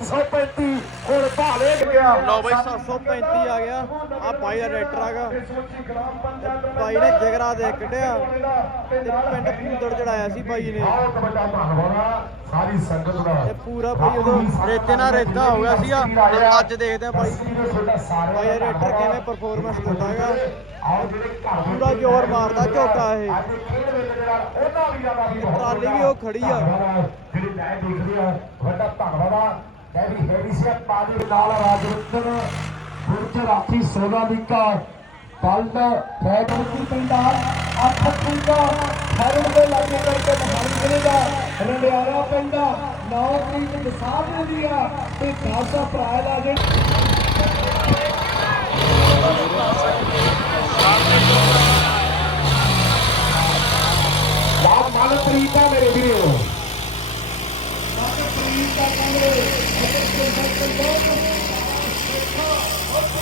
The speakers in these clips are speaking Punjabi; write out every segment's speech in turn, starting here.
735 ਹੁਣ ਭਾਲੇ ਗਿਆ। ਲਓ ਬਾਈ 735 ਆ ਗਿਆ। ਆ ਬਾਈ ਦਾ ਟਰੈਕਟਰ ਆਗਾ ਬਾਈ ਨੇ ਜਿਗਰਾ ਦੇ ਕੱਢਿਆ। ਤੇ ਪਿੰਡ ਪੂੰਦੜ ਚੜਾਇਆ ਸੀ ਬਾਈ ਨੇ। ਸਾਰੀ ਸੰਗਤ ਦਾ ਤੇ ਪੂਰਾ ਬਾਈ ਉਦੋਂ ਰੇਤੇ ਨਾਲ ਰੇਤਾ ਹੋ ਗਿਆ ਸੀਗਾ ਤੇ ਅੱਜ ਦੇਖਦੇ ਆ ਬਾਈ। ਦਾ ਟਰੈਕਟਰ ਕਿਵੇਂ ਪਰਫਾਰਮੈਂਸ ਦਿੰਦਾ ਹੈਗਾ। ਆਓ ਜਿਹੜੇ ਘਰ ਦੇ ਪੂਰਾ ਜ਼ੋਰ ਮਾਰਦਾ ਝੋਟਾ ਇਹ। ਦਾ ਟਰਾਲੀ ਵੀ ਉਹ ਖੜੀ ਆ। ਜਿਹੜੀ ਮੈਂ ਦੇਖਦੇ ਆ ਵੱਡਾ ਧੰਨਵਾਦ ਆ। ਮੈਂ ਵੀ ਹੈਵੀ ਸੀ ਪਾਣੀ ਦੇ ਨਾਲ ਰਾਜਵਿੰਦਰ ਗੁਰਜ ਰਾਖੀ ਸੋਨਾਲੀਕਾ ਬਲਦ ਫੈਟਰ ਪਿੰਡਾ ਅੱਠ ਪਿੰਡਾ ਖਰੜ ਦੇ ਲਾਗੇ ਕਰਕੇ ਮਹਾਲੀ ਜ਼ਿਲ੍ਹੇ ਦਾ ਰੰਡਿਆਲਾ ਪਿੰਡਾ 9 ਤਰੀਕ ਦਸਾਬ ਦੀ ਆ ਤੇ 10 ਭਰਾ ਲਾ ਜੇ। ਯਾ ਮਨਪ੍ਰੀਤ ਆ ਮੇਰੇ ਵੀਰੋ। ਮਨਪ੍ਰੀਤ ਆ ਕਹਿੰਦੇ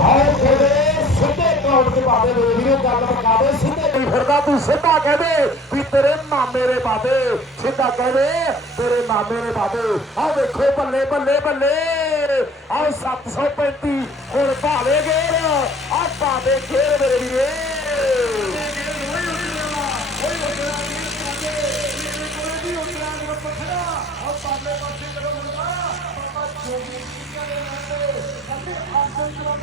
ਆਓ ਕੋਲੇ ਸਿੱਧੇ ਕੌਣ ਦੇ ਬਾਦੇ ਦੇ ਵੀਰੋ ਗੱਲ ਮਕਾਵੇ ਸਿੱਧੇ ਨਹੀਂ ਫਿਰਦਾ ਤੂੰ ਸਿੱਧਾ ਕਹਦੇ ਵੀ ਤੇਰੇ ਮਾਮੇ ਦੇ ਬਾਦੇ ਸਿੱਧਾ ਕਹਦੇ ਤੇਰੇ ਮਾਮੇ ਦੇ ਬਾਦੇ ਆਹ ਵੇਖੋ ਬੱਲੇ ਬੱਲੇ ਬੱਲੇ ਆਹ 735 ਹੁਣ ਭਾਲੇ ਗੇਰ ਆਹ ਭਾਵੇਂ ਗੇਰ ਮੇਰੇ ਵੀਰੇ ਟਰੈਕਟਰ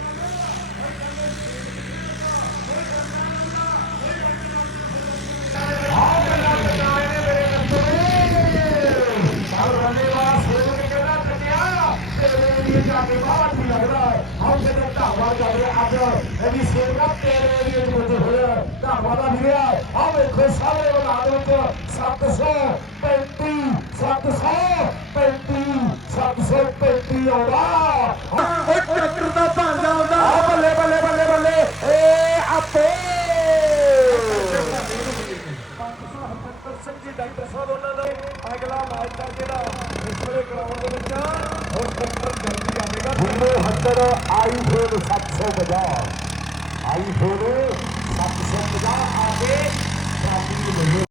ਅਗਲਾ ਮੈਚ ਦਾ ਜਿਹੜਾ ਇਸ ਵੇਲੇ ਗਰਾਊਂਡ ਦੇ ਵਿੱਚ ਹੁਣ ਟਰੈਕਟਰ ਜਲਦੀ ਆਵੇਗਾ ਵੀਰੋ ਹੱਦਰ ਆਈਫੋਨ 750 ਆਈਫੋਨ 750 ਆ ਕੇ